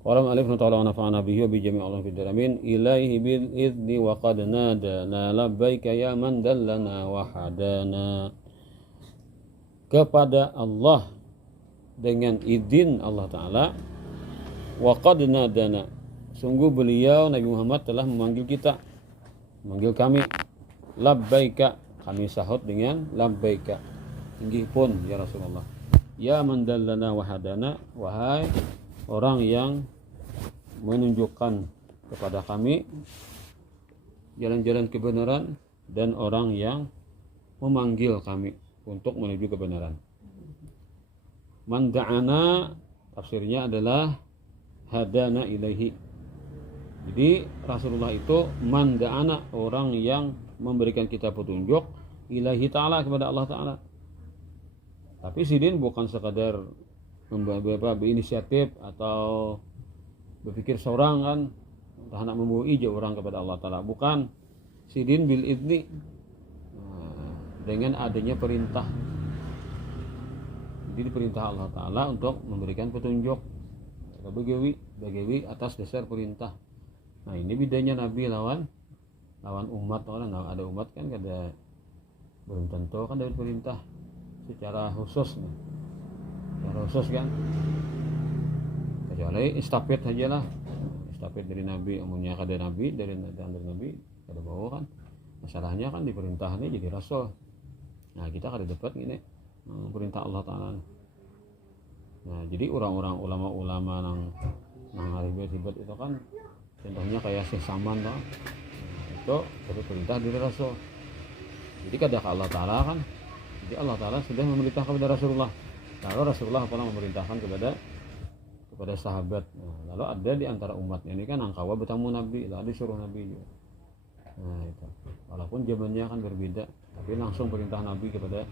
Qala alif ta'ala wa nafa'ana bihi wa bi jami'il ulumi fid alamin ilaihi bil idni wa qad nadana labbaika ya man dallana wa hadana. Kepada Allah dengan izin Allah Ta'ala, wa qad nadana, sungguh beliau Nabi Muhammad telah memanggil kita, memanggil kami. Labbaika, kami sahut dengan labbaika, inggih pun ya Rasulullah. Ya man dallana wa hadana, wahai orang yang menunjukkan kepada kami jalan-jalan kebenaran dan orang yang memanggil kami untuk menuju kebenaran. Man da'ana, tafsirnya adalah hadana ilaihi. Jadi Rasulullah itu man da'ana, orang yang memberikan kita petunjuk ilahi ta'ala, kepada Allah Ta'ala. Tapi sidin bukan sekadar berinisiatif atau berpikir seorang kan, hendak membawa ijab orang kepada Allah Ta'ala. Bukan, sidin bil idni, dengan adanya perintah. Jadi diperintah Allah Ta'ala untuk memberikan petunjuk, bagawi atas dasar perintah. Nah ini bedanya Nabi lawan umat. Orang ada umat kan ada, belum tentu kan dapat perintah secara khusus nih. Secara khusus kan, kecuali istafet saja lah, istafet dari Nabi, umumnya kada Nabi dari Nabi kada bawa kan. Masalahnya kan diperintahnya jadi rasul. Nah kita kada dapat gini perintah Allah Ta'ala. Nah jadi orang-orang ulama-ulama nang ribet-ribet itu kan, contohnya kayak Syekh Saman toh, itu dari perintah dari rasul. Jadi kada ke Allah Ta'ala kan, jadi Allah Ta'ala sudah memerintah kepada Rasulullah, lalu Rasulullah pula memerintahkan kepada sahabat. Nah, lalu ada di antara umatnya ini kan angkawa bertamu Nabi, lalu disuruh Nabi juga. Nah itu, walaupun zamannya kan berbeda, tapi langsung perintah Nabi kepada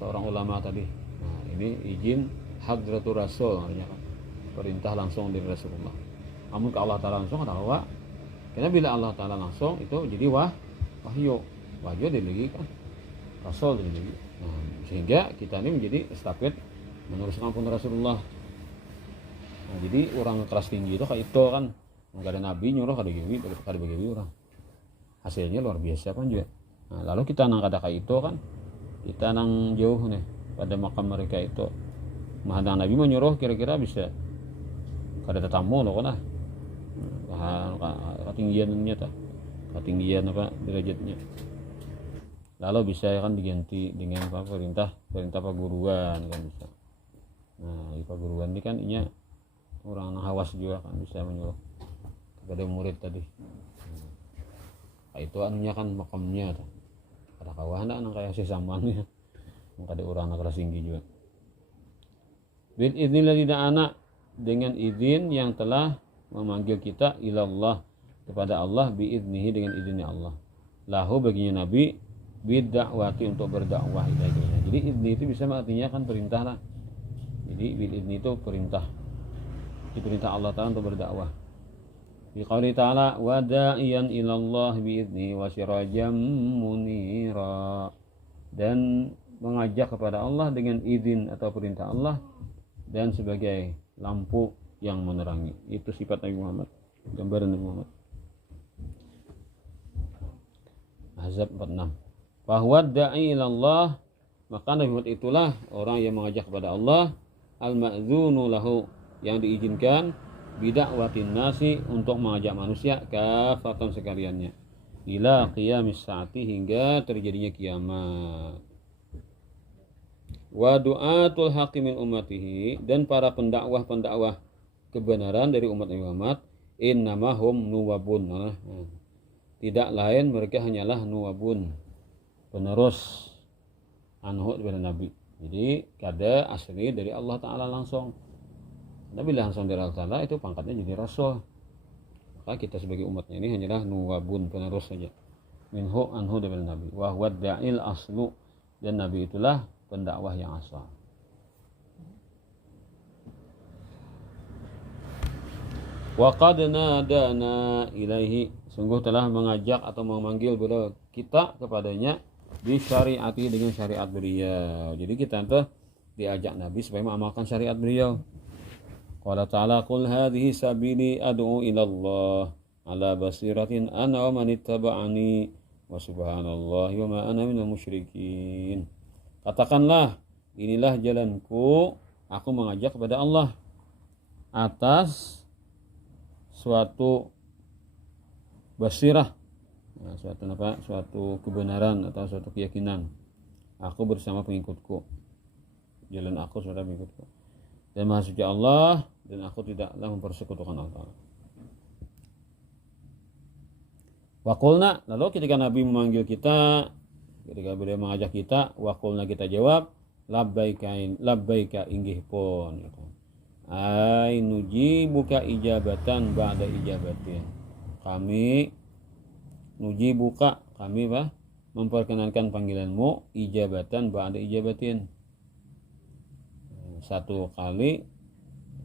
seorang ulama tadi. Nah ini izin hadratul rasul, artinya kan perintah langsung dari Rasulullah. Namun ke Allah Ta'ala langsung ada hawa, karena bila Allah Ta'ala langsung itu jadi wahyu dilagi kan rasul dilagi. Nah, sehingga kita ini menjadi estafet meneruskan pun Rasulullah. Nah, jadi orang kelas tinggi itu kayak itu kan, nggak ada nabi nyuruh kada begitu orang, hasilnya luar biasa kan juga. Nah, lalu kita nang kada kayak itu kan, kita nang jauh nih pada makam mereka itu, mahadang nabi menyuruh kira-kira bisa kada tetamu loh kan, ketinggiannya ketinggian apa derajatnya. Lalu bisa kan diganti dengan apa, perintah paguruan kan bisa. Nah di paguruan ini kan inya orang hawas juga kan bisa menyuruh kepada murid tadi. Nah, itu anunya kan makamnya tuh. Ada kawan nang kayak si Saman ya, ada orang kelas tinggi juga. Bil idznillah tidak anak, dengan izin yang telah memanggil kita ilallah, kepada Allah, biidnihi, dengan izinnya Allah, lahu, baginya Nabi, bidakwati, untuk berdakwah ilaihi. Jadi idni itu bisa artinya kan perintah lah. Jadi bil idni itu perintah, diperintah Allah Ta'ala untuk berdakwah. Bi qouli ta'ala wa da'iyan ilallah biidni wa sirajam munira, dan mengajak kepada Allah dengan izin atau perintah Allah, dan sebagai lampu yang menerangi. Itu sifat Nabi Muhammad, gambaran Nabi Muhammad. Ahzab 46. Bahwa da'i ilallah, maka Nabi Muhammad itulah orang yang mengajak kepada Allah, al-ma'zunu lahu, yang diizinkan, bida'watin nasi, untuk mengajak manusia kafatan sekaliannya, ila qiyamis saati, hingga terjadinya kiamat. Wa du'atul haqqi min ummatihi, dan para pendakwah kebenaran dari umat Nabi Muhammad, innamahum nuwabun, tidak lain mereka hanyalah nuwabun, penerus anhu dari Nabi. Jadi kada asli dari Allah Ta'ala langsung. Nabi langsung dari Allah Ta'ala itu pangkatnya jadi rasul. Maka kita sebagai umatnya ini hanyalah nuwabun, penerus saja. Minhu anhu dari Nabi. Wa huwa da'il aslu, dan Nabi itulah pendakwah yang asal. Wa qad nadana ilaihi, sungguh telah mengajak atau memanggil beliau kita kepadanya, bi syariati, dengan syariat beliau. Jadi kita tuh diajak Nabi supaya mengamalkan syariat beliau. Qala ta'ala qul hadhihi sabili ad'u ila Allah ala basiratin ana wa man ittaba'ani wa subhanallahi wa ma ana minal musyrikin. Katakanlah, inilah jalanku, aku mengajak kepada Allah atas suatu basirah, suatu kebenaran atau suatu keyakinan. Aku bersama pengikutku, jalan aku bersama pengikutku, dan Maha Suci Allah, dan aku tidaklah mempersekutukan Allah. Waqulna, lalu ketika Nabi memanggil kita, ketika beliau mengajak kita, waqulna kita jawab, labbaika inggih pun. Ai nujibuka ijabatan ba'da ijabatin. Kami nujibuka, kami memperkenankan panggilanmu, ijabatan ba'da ijabatin. Satu kali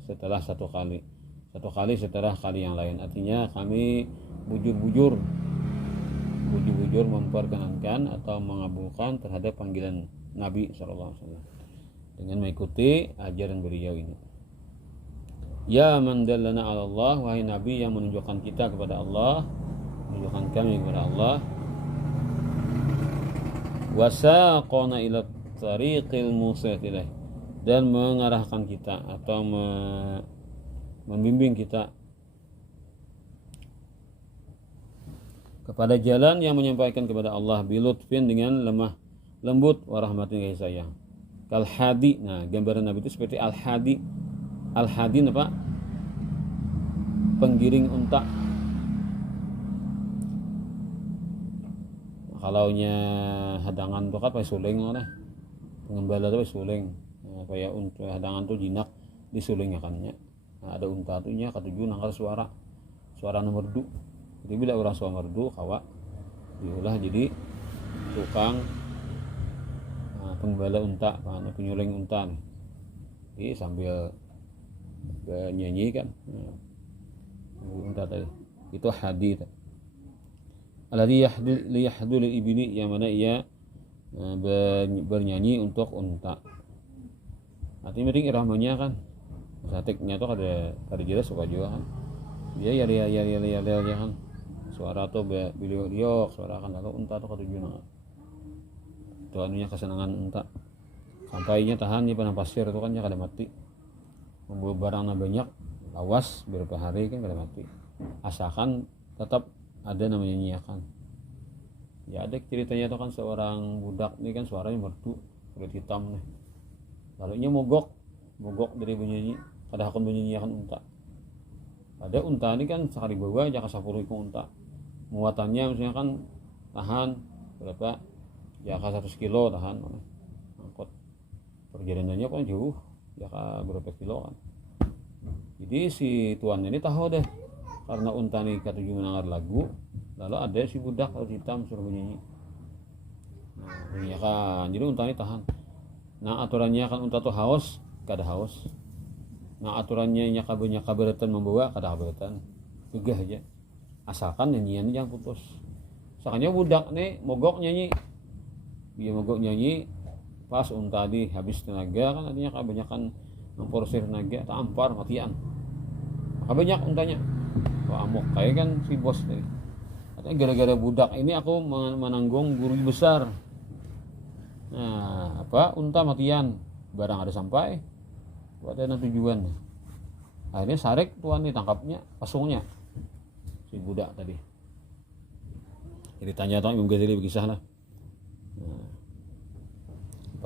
setelah satu kali. Satu kali setelah kali yang lain. Artinya kami bujur-bujur memperkenankan atau mengabulkan terhadap panggilan Nabi SAW dengan mengikuti ajaran beliau ini. Ya man dallana ala Allah, wahai Nabi yang menunjukkan kita kepada Allah, menunjukkan kami kepada Allah. Wasaqana ila tariqil musil ilaih, dan mengarahkan kita atau membimbing kita kepada jalan yang menyampaikan kepada Allah bilutfin, dengan lemah lembut, warahmatin, kasih sayang. Kal hadi, nah gambaran Nabi itu seperti al hadi. Al hadi apa? Penggiring unta. Kalaunya hadangan tuh kan pakai suling lah. Pengembala tuh pakai suling. Nah, kayak untuk hadangan tuh jinak disuling akannya. Nah, ada unta tuh nya ketujuh nangkal suara nomor 2. Jadi bila orang suara merdu kawa diolah jadi tukang penggembala unta, penyuling unta nih. Jadi sambil nyanyi kan unta tadi itu hadith alladhi yahdul ibni, yang mana ia bernyanyi untuk unta. Artinya penting irahmanya kan satiknya tuh ada jelas suka juga kan dia ya kan suara tuh beliau suara kan, lalu unta tuh ketujuh itu anunya kesenangan unta sampainya tahan di padang pasir itu kan ya kada mati, membawa barangnya banyak, lawas beberapa hari kan kada mati, asalkan tetap ada namanya nyiakan. Ya ada ceritanya itu kan seorang budak ini kan suaranya merdu, kulit hitam nih, lalu nya mogok dari bunyi, kada hakun bunyi nyiakan unta. Ada unta ini kan sekali bawa aja kasapuluh ikut unta, muatannya misalnya kan tahan berapa ya 100 kilo tahan angkot, perjalanannya kan jauh ya berapa kilo kan. Jadi si tuannya ini tahu deh karena unta ini ketujuh mendengar lagu, lalu ada si budak kulit hitam suruh bunyi. Nah ya kan, jadi unta ini tahan. Nah aturannya kan unta tuh haus kada haus. Nah aturannya kabaratan membawa kada kabaratan, gegah aja, asalkan nyanyian jangan putus. Sakanya budak nih mogok nyanyi, dia mogok nyanyi pas unta tadi habis tenaga kan, artinya kebanyakan memporsir tenaga, tampar matian, banyak untanya, amok kayak kan si bos tadi. Artinya gara-gara budak ini aku menanggung guru besar. Nah unta matian, barang ada sampai ada tujuan. Akhirnya sarek tuan ditangkapnya, pasungnya si budak tadi. Jadi tanya tuan Imam Ghazali berkisah lah.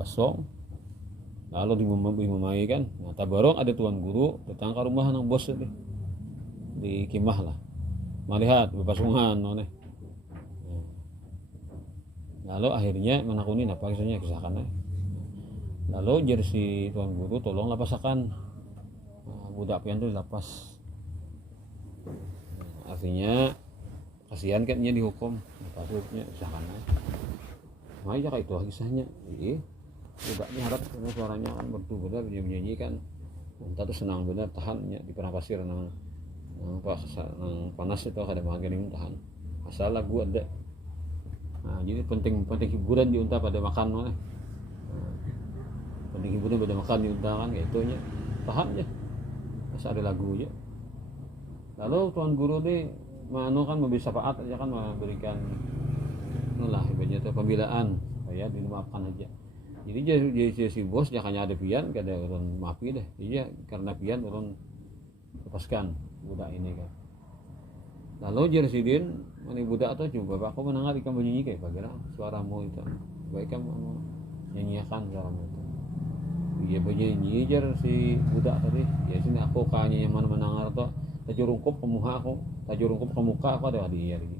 Pasung, lalu dimumai kan. Nah tabarok ada tuan guru datang ke rumah nang bos tadi di kimah lah, melihat berpasungan none. Lalu akhirnya menakuni apa kisahnya kisahkan. Lalu jadi si tuan guru tolong lapasakan budak pian itu dilapas. Artinya kasihan kan dia dihukum, patutnya kisahkan. Mai ya kayak itu kisahnya. Budaknya harap karena suaranya kan benar bunyi kan. Unta tuh senang benar tahannya di padang pasir nang panas itu kada makan ini tahan. Asal lagu ada. Nah, jadi penting hiburan di unta pada makan mana. Penting hiburan pada makan di unta kan kayak itunya tahan ya. Masa ada lagu ya. Lalu tuan guru ini kan memberi syafaat aja kan, memberikan inilah ibaratnya itu pembelaan supaya dimaafkan aja. Jadi jadi si bos jangan ada pian kada orang maafi deh. Iya karena pian orang lepaskan budak ini kan. Lalu Jersidin mana budak tuh coba aku mendengar ikan bunyi kayak bagaimana suaramu itu. Baik kamu nyanyikan suaramu itu. Iya bunyi jar si budak tadi. Ya sini aku kayaknya yang mana mendengar tuh tajurungkup ke muka aku, tajurungkup ke muka aku ada dia lagi.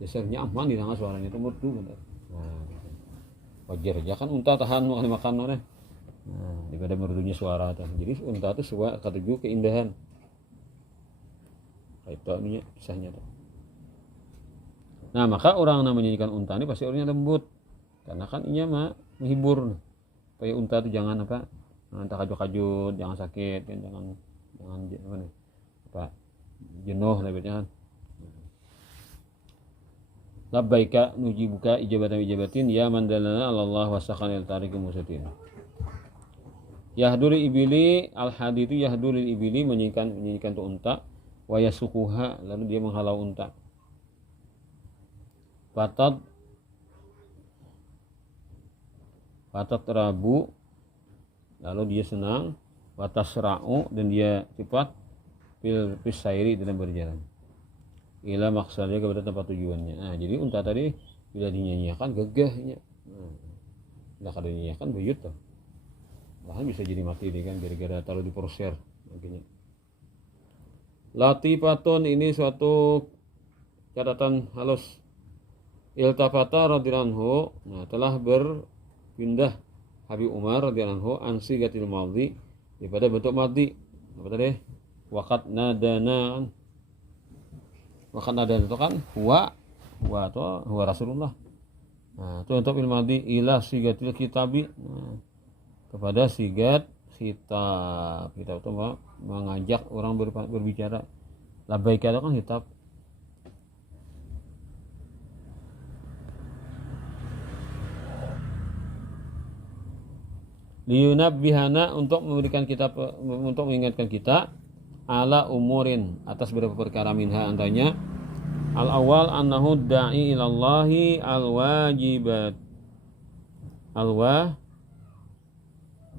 Dasarnya aman didengar suaranya itu merdu kan. Nah, wajar aja kan unta tahan makan mana. Nah, daripada merdunya suara tuh. Jadi unta itu suara ketujuh keindahan. Kayak itu ininya kisahnya tuh. Nah, maka orang yang menyanyikan unta ini pasti orangnya lembut. Karena kan inya mah menghibur. Supaya unta itu jangan apa? Entah kajut-kajut, jangan sakit kan, jangan apa nih? Apa jenuh lebihnya kan. Labbaika nujibuka ijabatin ya mandalana Allah wasaqanil tariqum musatin. Yahduri ibili al-hadi itu yahduri ibili menyanyikan tu unta wa yasukuha lalu dia menghalau unta. Patat rabu lalu dia senang, watasra'u dan dia cepat fil sairi dalam berjalan. Ila maksudnya kepada tempat tujuannya. Nah, jadi unta tadi bila dinyanyikan gegahnya. Nah, kalau dinyanyikan buyut tuh. Bahkan bisa jadi mati deh kan gara-gara taruh di porser makanya. Latifatun ini suatu catatan halus. Iltafata radhiyallahu anhu, nah telah berpindah Habib Umar radhiyallahu anhu ansi gatil madhi daripada bentuk madhi. Apa tadi? Waqat nadana itu kan huwa atau huwa Rasulullah. Nah, itu untuk ilmadi ila sigatil kitabi. Nah, kepada sigat kitab. Kitab itu mengajak orang berbicara. Labbaika itu kan kitab. Liyunabbihana untuk memberikan kita untuk mengingatkan kita ala umurin atas beberapa perkara minha antaranya al awal annahu da'i ilallahi al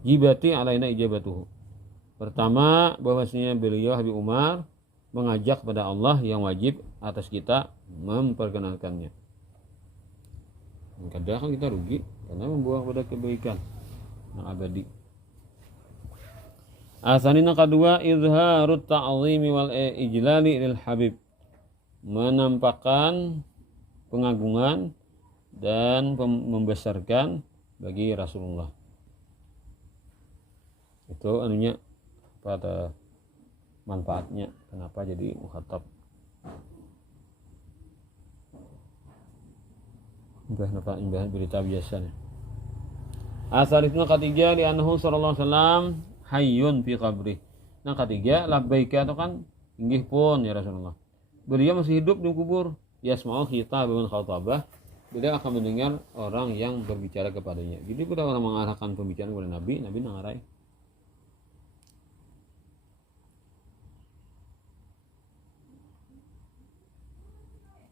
wajibati alaina ijabatuhu. Pertama bahwasanya beliau Habib Umar mengajak pada Allah yang wajib atas kita memperkenalkannya. Kadang kan kita rugi karena membuang pada kebaikan yang abadi. Asalnya kedua izharut ta'zimi wal ijlali lil habib, menampakkan pengagungan dan membesarkan bagi Rasulullah. Itu anunya pada manfaatnya kenapa jadi mukhatab. Imbah berita biasa nih. Asalnya ketiga di anhu sallallahu alaihi wasallam hayyun fi qabri. Nah ketiga labbaika itu kan inggih pun ya Rasulullah. Beliau masih hidup di kubur. Yasma'u khitab bin khatabah. Beliau akan mendengar orang yang berbicara kepadanya. Jadi pada orang mengarahkan pembicaraan kepada Nabi mengarai.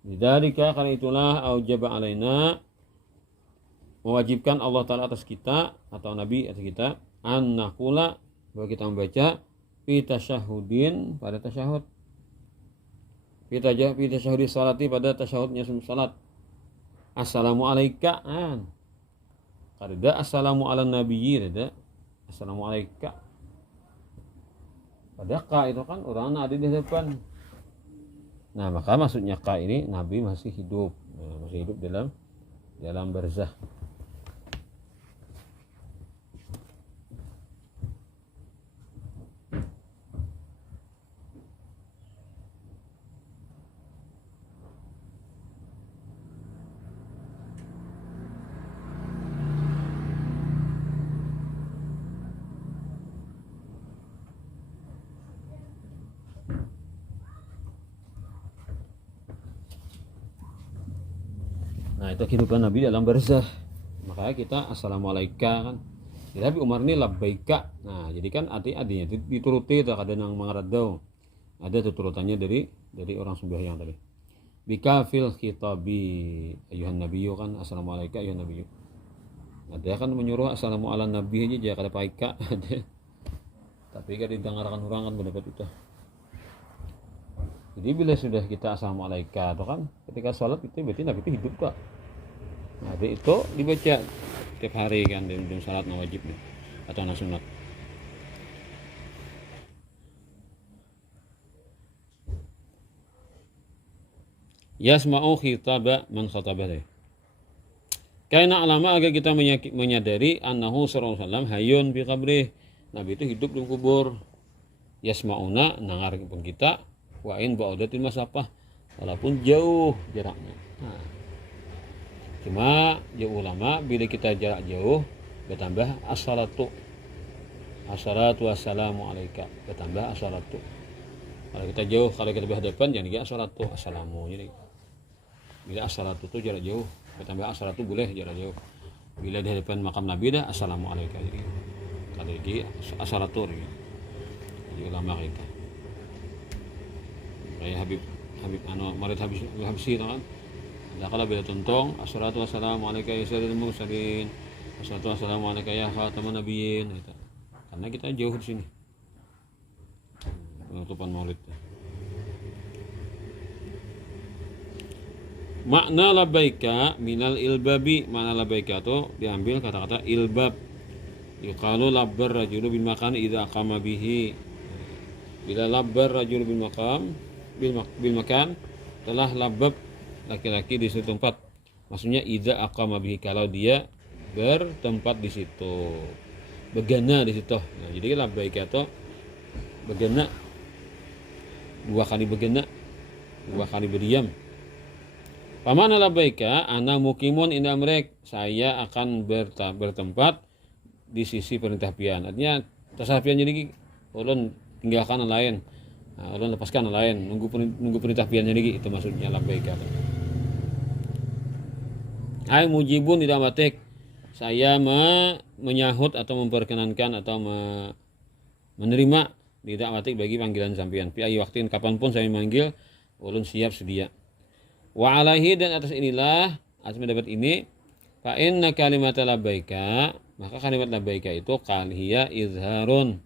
Lidzalika karena itulah aujaba alaina mewajibkan Allah Ta'ala atas kita atau Nabi atas kita an naqula bahwa kita membaca fi tasyahudin pada tasyahud fi tasyahudi salati pada tasyahudnya salat assalamu alayka kada assalamu ala nabiyyi ada assalamu alayka pada ka itu kan orang ada di depan. Nah maka maksudnya ka ini Nabi masih hidup dalam barzah. Nah itu kehidupan Nabi dalam barzah. Makanya kita assalamualaikum kan Tapi Umar ini labbaika. Nah, jadi kan artinya dituruti kadang yang mangaradau. Ada tuturutannya dari orang sembahyang tadi. Bika fil khitabi ayuhan nabiyyu kan assalamualaikum ayuhan nabiyyu. Ada kan menyuruh assalamu ala nabi aja jangan kada paika ada. Tapi kan didengarkan orang kan pendapat itu. Jadi bila sudah kita assalamualaikum itu kan ketika sholat itu berarti nabi itu hidup kok. Nah, itu dibaca tiap hari kan dalam salat wajib nih atau sunat. Yasma'u khitaba man khatabah. Karena alama agar kita menyadari annahu sallallahu alaihi wasallam hayyun bi qabrih. Nabi itu hidup di kubur. Yasma'una nangar pun kita wa in ba'udatil masafah walaupun jauh jaraknya. Nah, cuma ya ulama bila kita jarak jauh bertambah as-salatu wassalamu alaika bertambah as-salatu. Kalau kita jauh, kalau kita berhadapan jangan juga as-salatu assalamu. Jadi bila as-salatu itu jarak jauh bertambah as-salatu boleh jarak jauh. Bila di hadapan makam Nabi dah assalamu alaika. Jadi kalau di as-salatu jadi ulama kita kayak Habib Marid Habsyi kan. Kalau bila tontong assalatu wassalamu alaika ya sayyidil mursalin assalatu wassalamu alaika ya khataman nabiyyin gitu. Karena kita jauh di sini penutupan maulid. Makna labbaika minal ilbabi, makna labbaika itu diambil kata-kata ilbab. Yuqalu labbar rajulu bil makan idza aqama bihi. Bila labbar rajulu bil maqam bil makan telah labbab laki-laki di suatu tempat. Maksudnya idza aqama bihi kalau dia bertempat di situ. Begana di situ. Nah, jadi labbaika itu begana dua kali begana, dua kali berdiam. Pamana labbaika ana mukimun inda amrek, saya akan bertempat di sisi perintah pian. Artinya tasawuf pian jadi ulun tinggalkan yang lain. Nah, ulun lepaskan yang lain, nunggu perintah pian jadi itu maksudnya labbaika. Ai mujibun tidak matik, saya menyahut atau memperkenankan atau menerima tidak matik bagi panggilan sampian. Pi ayu waktin kapanpun saya memanggil, ulun siap sedia. Wa alaihi dan atas inilah atas mendapat ini fa inna kalimat labbaika, maka kalimat labbaika itu qalhiya izharun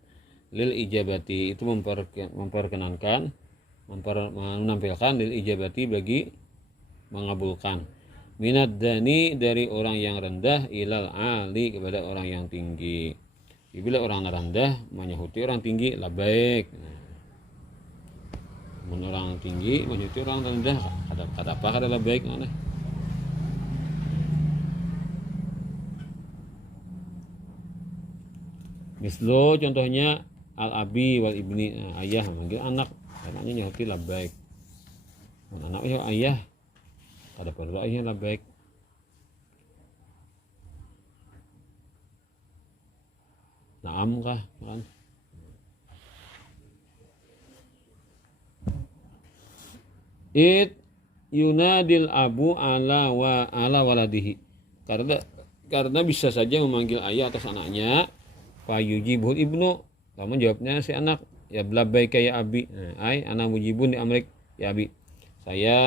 lil ijabati, itu memperkenankan menampilkan lil ijabati bagi mengabulkan. Minad dani dari orang yang rendah ilal ali kepada orang yang tinggi. Bila orang rendah menyahuti orang tinggi labbaik. Orang tinggi menyahuti orang rendah kata apa kata labbaik mana? Mislo contohnya al-abi wal ibni, ayah manggil anaknya nyahuti labbaik. Anaknya ayah ada perlu ayahnya labbaik. Naam kah kan? It yunadil abu ala waladihi, karena bisa saja memanggil ayah atas anaknya. Fayujibul ibnu, namun jawabnya si anak ya labbaika ya abi. Ai ana mujibun di amrik ya abi, saya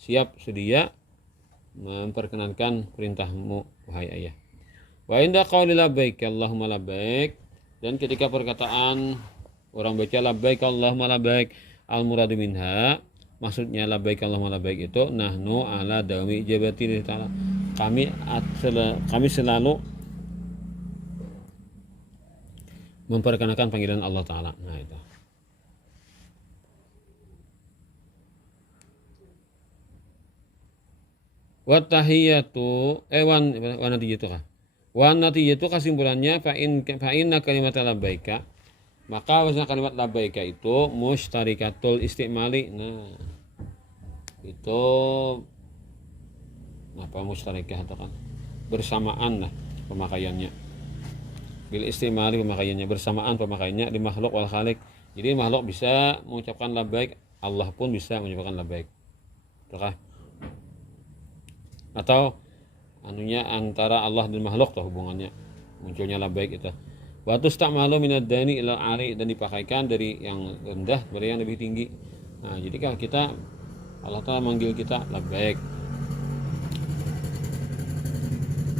siap sedia memperkenankan perintahmu wahai ayah. Wa inda qauli labbaik Allahumma labbaik, dan ketika perkataan orang baca labbaik Allahumma labbaik al muradu minha, maksudnya labbaik Allahumma labbaik itu nahnu ala dawami ijabati ta'ala, kami selalu memperkenankan panggilan Allah Ta'ala. Nah itu. Wa tahiyatu wan natijatu kah? Wan natijatu kesimpulannya fa inna kalimat labbaika, maka wasna kalimat labbaika itu mustarikatul istimali. Nah itu apa mustarikah itu kan bersamaan lah pemakaiannya, bil istimali pemakaiannya bersamaan pemakaiannya di makhluk wal khaliq. Jadi makhluk bisa mengucapkan labbaik, Allah pun bisa mengucapkan labbaik. Betul? Atau anunya antara Allah dan makhluk tuh hubungannya. munculnya labbaik itu. Wa tusta'malu minad dani ila ali, dan dipakaikan dari yang rendah kepada yang lebih tinggi. Nah, jadi kalau kita Allah Ta'ala manggil kita labbaik,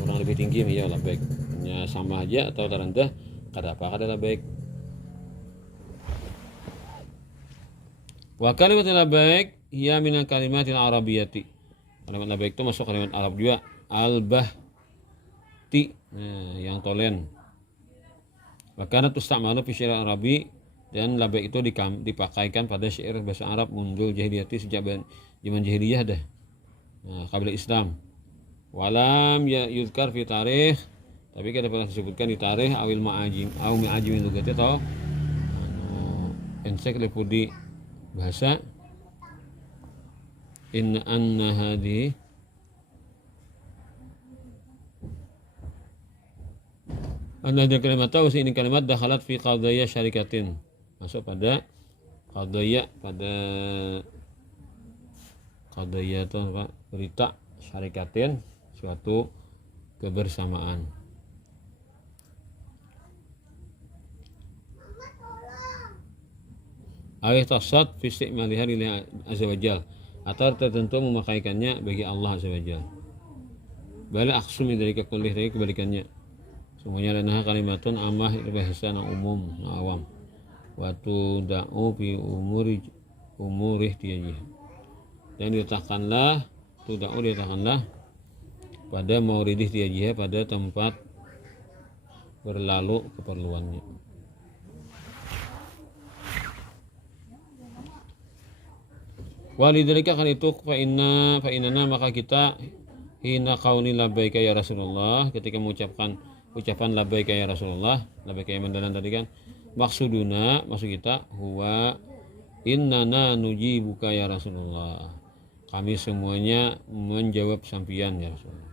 orang lebih tinggi ya labbaik, hanya sama aja atau terendah kada apa kada labbaik. Wa kalimatul labbaik hiya minal kalimatil arabiyyati. Kalimat labbaik itu masuk kalimat Arab juga. Al-bahti, nah, yang tolen. Wa kana tusta'malu fi syair Arabi, dan labbaik itu dipakaikan pada syair bahasa Arab mundur jahiliyati, sejak zaman jahiliyah dah. Nah, qabla Islam. Walam ya yuzkar fi tarikh, tapi kada pernah disebutkan di tarikh awil ma'ajim au ma'ajim lugati atau ensiklopedia bahasa. Inna anna hadhi anna hadhi kalimat tahu ini kalimat dakhalat fi qadaya syarikatin, masuk pada qadaya, pada qadaya itu apa, berita syarikatin, suatu kebersamaan. Awih tasad fi isti'maliha lillahi azza wajal, atau tertentu memakaikannya bagi Allah azza wajal. Bala aksum dari kekulih dari kebalikannya. Semuanya lana kalimatun amah bahasa na umum na awam. Watu da'u fi umurih tiajih. Dan diletakkanlah, tuda'u diletakkanlah pada mauridih tiajih, pada tempat berlalu keperluannya. Walidzalika kan itu fa inna maka kita hina qauli labbaika ya Rasulullah, ketika mengucapkan ucapan labbaika ya Rasulullah, labbaika ya mandalan tadi kan, maksuduna, maksud kita huwa innana nujibuka ya Rasulullah, kami semuanya menjawab sampian ya Rasulullah,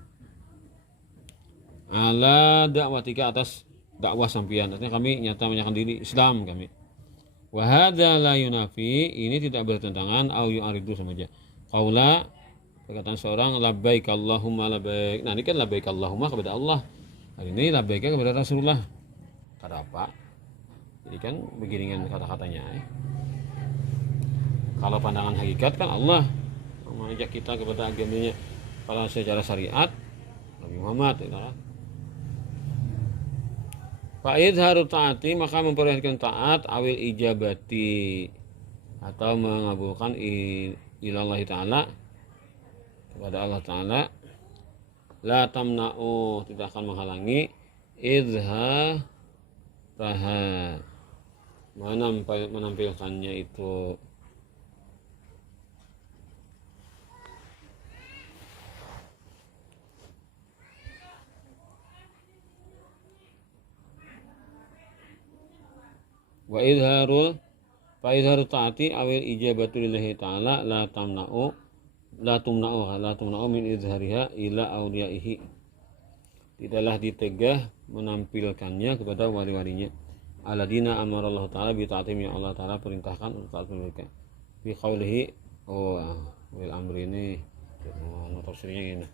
ala dakwatika, atas dakwah sampian, artinya kami nyata menyatakan diri Islam kami. Wa hadza la yunafi, ini tidak bertentangan, au yu'aridu sama aja qaula, perkataan seorang labbaik Allahumma labbaik. Nah, ini kan labbaik Allahumma kepada Allah, hari ini labbaik kepada Rasulullah, kada apa. Jadi kan begiringan kata-katanya. Kalau pandangan hakikat kan Allah mengajak kita kepada agamanya, kalau secara syariat Nabi Muhammad itu kan. Fa'idharu ta'ati, maka memperlihatkan taat, awil ijabati, atau mengabulkan ilallahi ta'ala, kepada Allah ta'ala. La tamna'u, tidak akan menghalangi, idha raha, menampilkannya itu. Wa idharul fa idharu taati awil ijabatu lillahi ta'ala la tumna'u min izhariha ila awliyaihi, tidaklah ditegah menampilkannya kepada wali-walinya. Aladina amarallahu ta'ala bi ta'atim, yang Allah ta'ala perintahkan untuk taat mereka. Fi qaulihi, wil amri ini tafsirnya ini.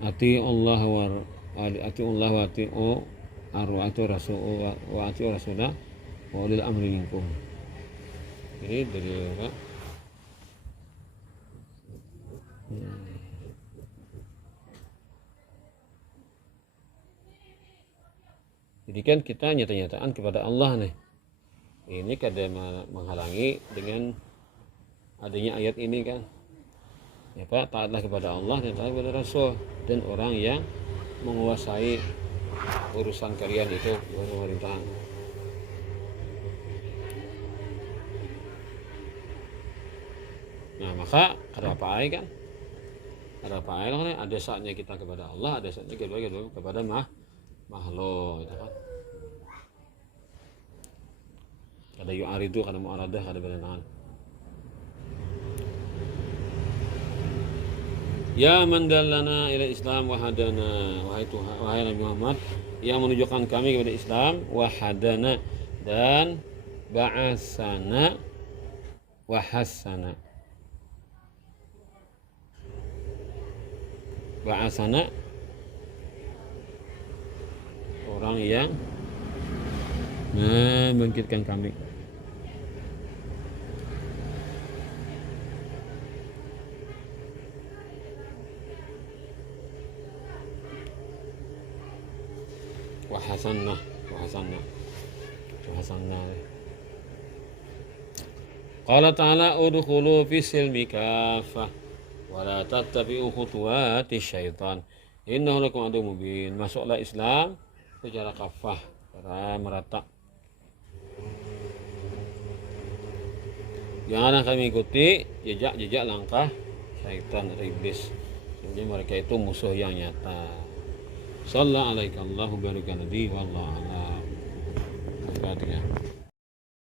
Ati Allah wa ati'u arwa'atu rasul wa ati'u rasulah wa ulil amri minkum. Ini dari apa? Jadi kan kita nyata-nyataan kepada Allah nih. Ini kada menghalangi dengan adanya ayat ini kan. Ya Pak, taatlah kepada Allah dan taat kepada Rasul, dan orang yang menguasai urusan kalian itu pemerintahan. Nah, maka ada apa kan? Ada apa kan? Ada saatnya kita kepada Allah, ada saatnya kepada makhluk, gitu kan? Ada yu'aridu, ada mu'aradah, ada bertentangan. Ya man dallana ila Islam wa hadana, wahai Nabi Muhammad yang menunjukkan kami kepada Islam, wa hadana, dan ba'asana wa hassana. Ba'asana orang yang membangkitkan kami. Wahasanna. Qala ta'ala udkhulu fis silmi kaffah wa la tattabi'u khutuwati syaitan innahu lakum aduwwun mubin. Masuklah Islam secara kafah, secara merata. Janganlah kami ikuti jejak-jejak langkah syaitan atau iblis. Jadi mereka itu musuh yang nyata. Sallallahu alaihi wa sallam wallahu a'lam.